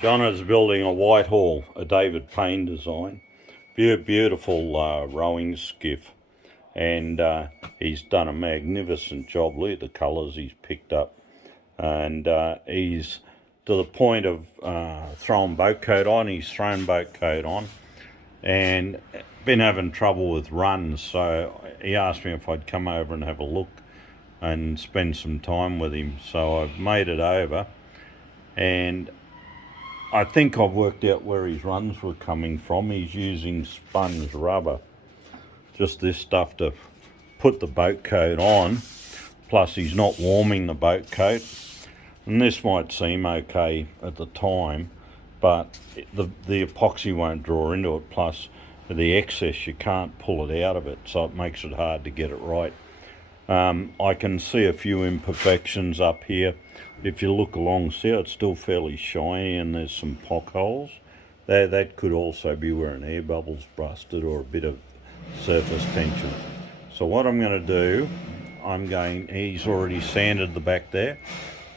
John is building a Whitehall, a David Payne design. Beautiful rowing skiff. And he's done a magnificent job. Look at the colours he's picked up. And he's to the point of throwing boat coat on. He's thrown boat coat on and been having trouble with runs. So he asked me if I'd come over and have a look and spend some time with him. So I've made it over, and I think I've worked out where his runs were coming from. He's using sponge rubber, just this stuff to put the boat coat on, plus he's not warming the boat coat. And this might seem okay at the time, but the epoxy won't draw into it, plus the excess, you can't pull it out of it, so it makes it hard to get it right. I can see a few imperfections up here. If you look along, see it's still fairly shiny and there's some pock holes. That could also be where an air bubble's busted or a bit of surface tension. So what I'm going to do, he's already sanded the back there.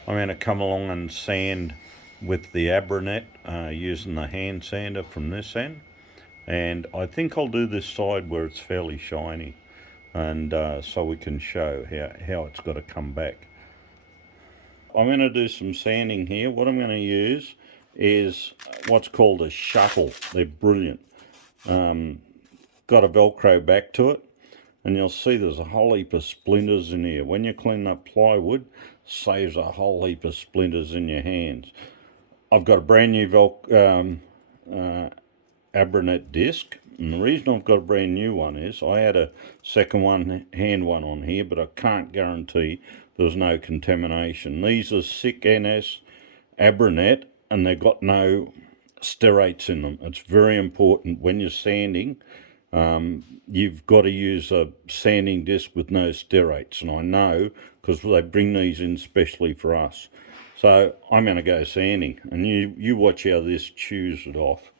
I'm going to come along and sand with the Abranet using the hand sander from this end. And I think I'll do this side where it's fairly shiny, and so we can show how it's got to come back. I'm going to do some sanding here. What I'm going to use is what's called a shuttle. They're brilliant. Got a Velcro back to it, and you'll see there's a whole heap of splinters in here. When you clean up plywood, saves a whole heap of splinters in your hands. I've got a brand new Abranet disc, and the reason I've got a brand new one is I had a second hand one on here, but I can't guarantee there's no contamination. These are SICK NS Abranet, and they've got no sterrates in them. It's very important when you're sanding. You've got to use a sanding disc with no sterrates, and I know because they bring these in specially for us. So I'm going to go sanding, and you watch how this chews it off.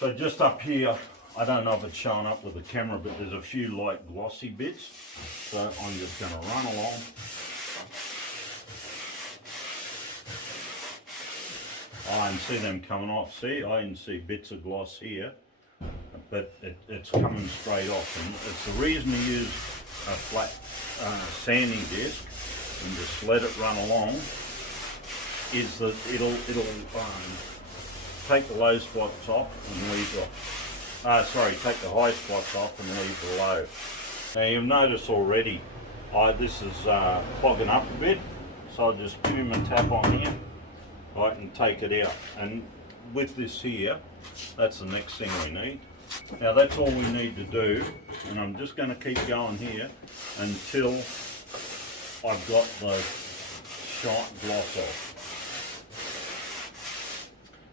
So just up here, I don't know if it's showing up with the camera, but there's a few light glossy bits. So I'm just going to run along. I can see them coming off. See, I can see bits of gloss here, but it's coming straight off. And it's the reason to use a flat sanding disc and just let it run along is that it'll take the low spots off and leave take the high spots off and leave the low. Now you've noticed already, this is clogging up a bit, so I'll just give him a tap on here. I can take it out, and with this here, that's the next thing we need. Now that's all we need to do, and I'm just going to keep going here until I've got the shot gloss off.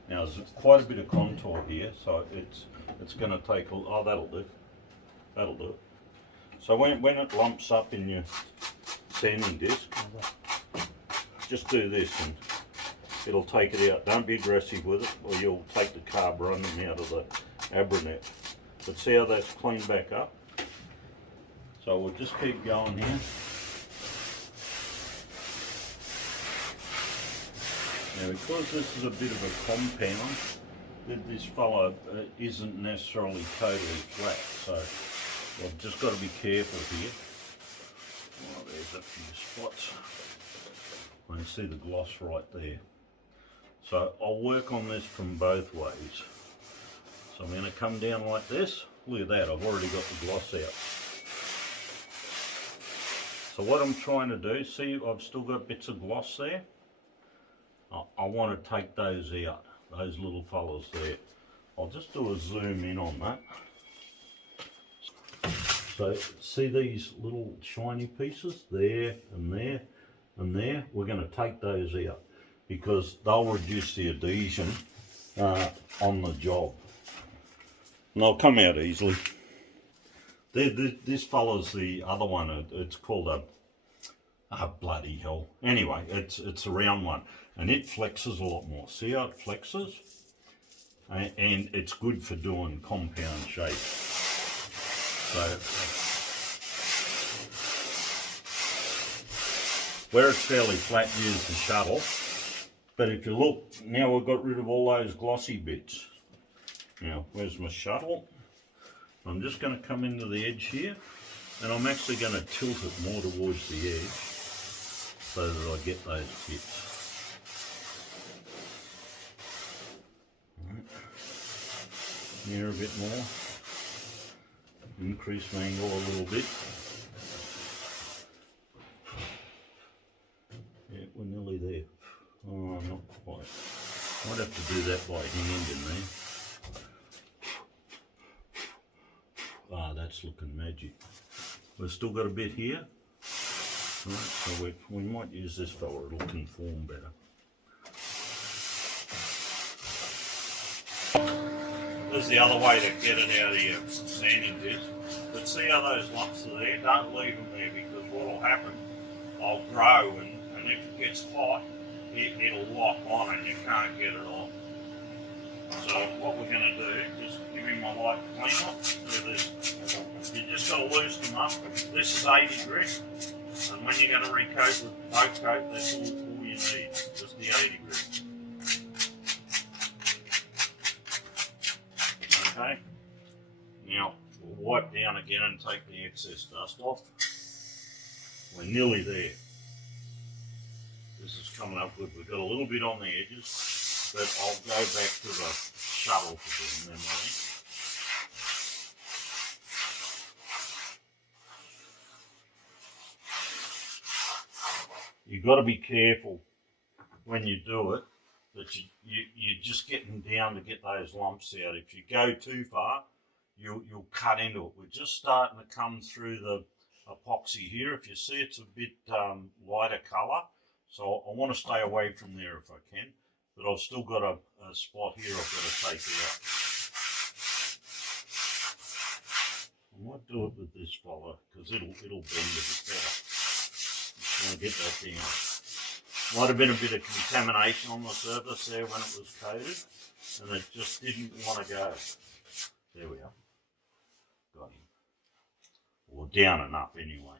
Now there's quite a bit of contour here, so it's going to take that'll do. So when it lumps up in your sanding disc, just do this and it'll take it out. Don't be aggressive with it, or you'll take the carburetor out of the Abranet. But see how that's cleaned back up? So we'll just keep going here. Now because this is a bit of a compound, this fellow isn't necessarily totally flat, so I've just got to be careful here. Oh, there's a few spots. I can see the gloss right there. So I'll work on this from both ways. So I'm going to come down like this. Look at that, I've already got the gloss out. So what I'm trying to do, see I've still got bits of gloss there. I want to take those out, those little fellas there. I'll just do a zoom in on that. So see these little shiny pieces there and there and there? We're going to take those out because they'll reduce the adhesion on the job. And they'll come out easily. This fella's the other one. It's called a bloody hell. Anyway, it's a round one, and it flexes a lot more. See how it flexes? And it's good for doing compound shapes. So where it's fairly flat, use the shuttle. But if you look, now we've got rid of all those glossy bits. Now, where's my shuttle? I'm just going to come into the edge here, and I'm actually going to tilt it more towards the edge so that I get those bits. Right. Near a bit more. Increase my angle a little bit. Yeah, we're nearly there. Oh, not quite. Might have to do that by hand in there. Ah, that's looking magic. We've still got a bit here. Right, so we might use this fella, it'll conform better. There's the other way to get it out of your sanding disc. But see how those lumps are there? Don't leave them there, because what will happen, they'll grow, and if it gets hot, it'll lock on and you can't get it off. So what we're going to do is give him a light clean up. Do this. You just got to loosen them up. This is 80 grit, and when you're going to recoat with boat coat, that's all you need, just the 80 grit. Okay. Now we'll wipe down again and take the excess dust off. We're nearly there. This is coming up good. We've got a little bit on the edges, but I'll go back to the shuttle for doing them, I think. You've got to be careful when you do it that you're just getting down to get those lumps out. If you go too far, you'll cut into it. We're just starting to come through the epoxy here. If you see, it's a bit lighter colour, so I want to stay away from there if I can. But I've still got a spot here I've got to take out. I might do it with this fella because it'll bend a bit better. Just want to get that down. Might have been a bit of contamination on the surface there when it was coated, and it just didn't want to go. There we are. Got him. Or down and up anyway.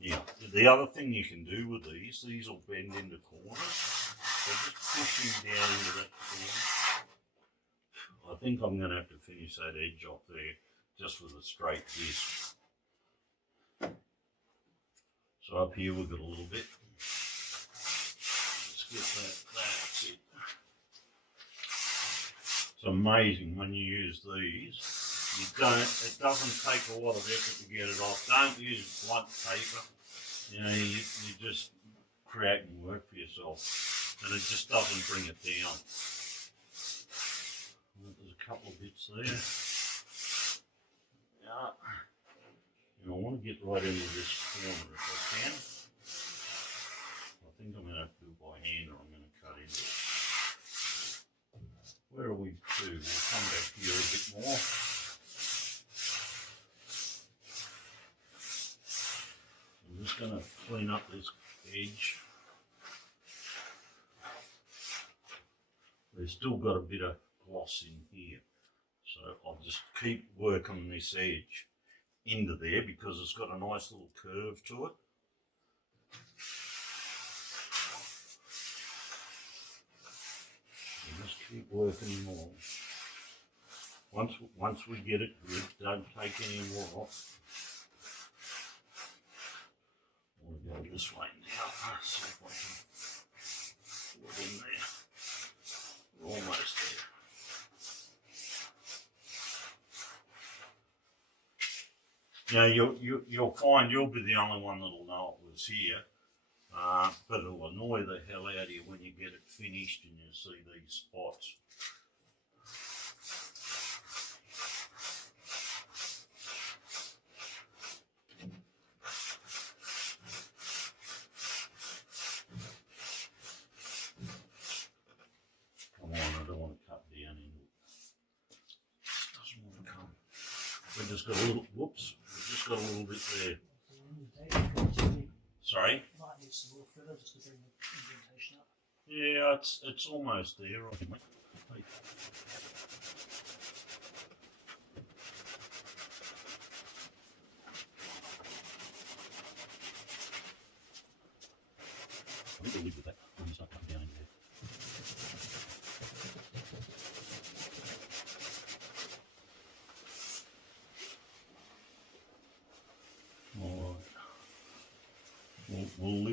Now, the other thing you can do with these will bend into corners. So just push him down into that corner. I think I'm going to have to finish that edge off there just with a straight disc. So up here we've got a little bit. Let's get that's it. It's amazing when you use these. It doesn't take a lot of effort to get it off. Don't use blunt paper. You know, you're just creating work for yourself, and it just doesn't bring it down. There's a couple of bits there. Yeah. And I want to get right into this corner if I can. I think I'm going to have to do it by hand, or I'm going to cut into it. Where are we to? We'll come back here a bit more. I'm just going to clean up this edge. There's still got a bit of gloss in here, so I'll just keep working this edge into there because it's got a nice little curve to it. So just keep working more. Once we get it good, don't take any more off. I'll go this way now. See if I can put it in there. We're almost there. Now you'll find you'll be the only one that'll know it was here, but it'll annoy the hell out of you when you get it finished and you see these spots. Come on, I don't want to cut down into it. It doesn't want to come. We've just got a little, whoops, we've just got a little bit there. Sorry? Might need some more filler just to bring the indentation up. Yeah, it's almost there. I think. Hey. I think we'll leave with that when you start cutting down in there.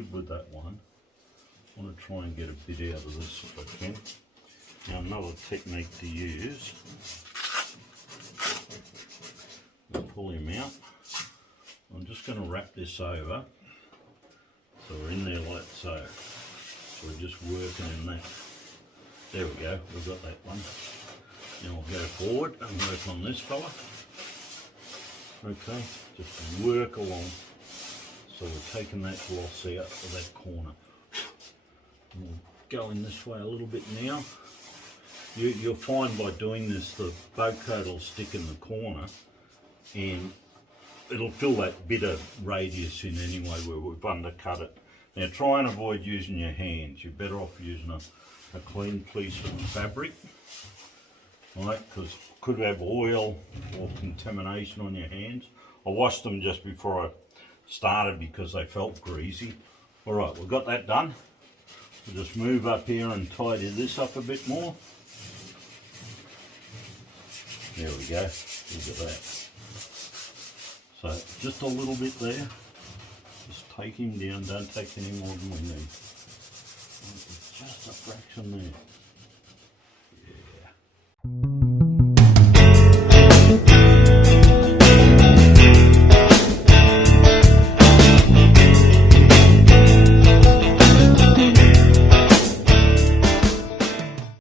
good with that one. I want to try and get a bit out of this if I can. Now another technique to use, we'll pull him out. I'm just going to wrap this over, so we're in there like so. So we're just working in that. There we go, we've got that one. Now we'll go forward and work on this fella. Okay, just work along. So we're taking that gloss out of that corner. And we'll go in this way a little bit now. You'll find by doing this the boat coat will stick in the corner and it'll fill that bit of radius in anyway where we've undercut it. Now try and avoid using your hands. You're better off using a clean piece of fabric, right? Because could have oil or contamination on your hands. I washed them just before I started because they felt greasy. All right, we've got that done. We'll just move up here and tidy this up a bit more. There we go, look at that. So just a little bit there. Just take him down, don't take any more than we need. Just a fraction there.